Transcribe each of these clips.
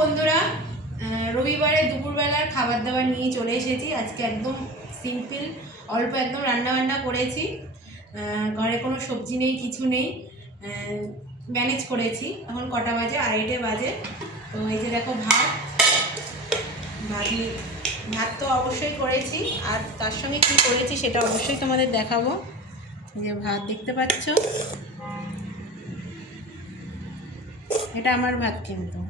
বন্ধুরা, রবিবারে দুপুরবেলার খাবার দাবার নিয়ে চলে এসেছি। আজকে একদম সিম্পল অল্প একদম রান্না করেছি। ঘরে কোনো সবজি নেই, কিছু নেই, ম্যানেজ করেছি। এখন কটা বাজে? 2:30 বাজে। তো এই যে দেখো ভাত তো অবশ্যই করেছি, আর তার সঙ্গে কী করেছি সেটা অবশ্যই তোমাদের দেখাবো। যে ভাত দেখতে পাচ্ছ, এটা আমার ভাত কিন্তু।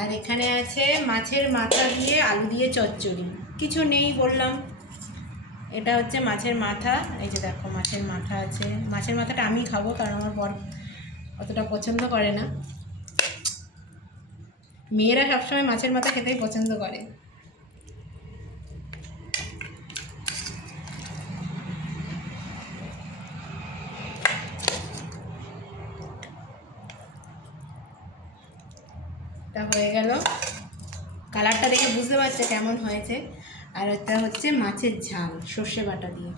আর এখানে আছে মাছের মাথা দিয়ে আলু দিয়ে চচ্চড়ি। কিছু নেই বললাম, এটা হচ্ছে মাছের মাথা। এই যে দেখো মাছের মাথা আছে। মাছের মাথাটা আমি খাবো, কারণ আমার বর অতটা পছন্দ করে না। মেয়েরা সবসময় মাছের মাথা খেতেই পছন্দ করে। এটা হয়ে গেল। কালারটা দেখে বুঝতে পারছে কেমন হয়েছে। আর এটা হচ্ছে মাছের ঝাল সর্ষে বাটা দিয়ে।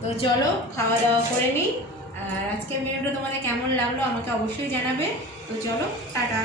তো চলো খাওয়া দাওয়া করে নিই। আর আজকের ভিডিওটা তোমাদের কেমন লাগলো আমাকে অবশ্যই জানাবে। তো চলো, টাটা।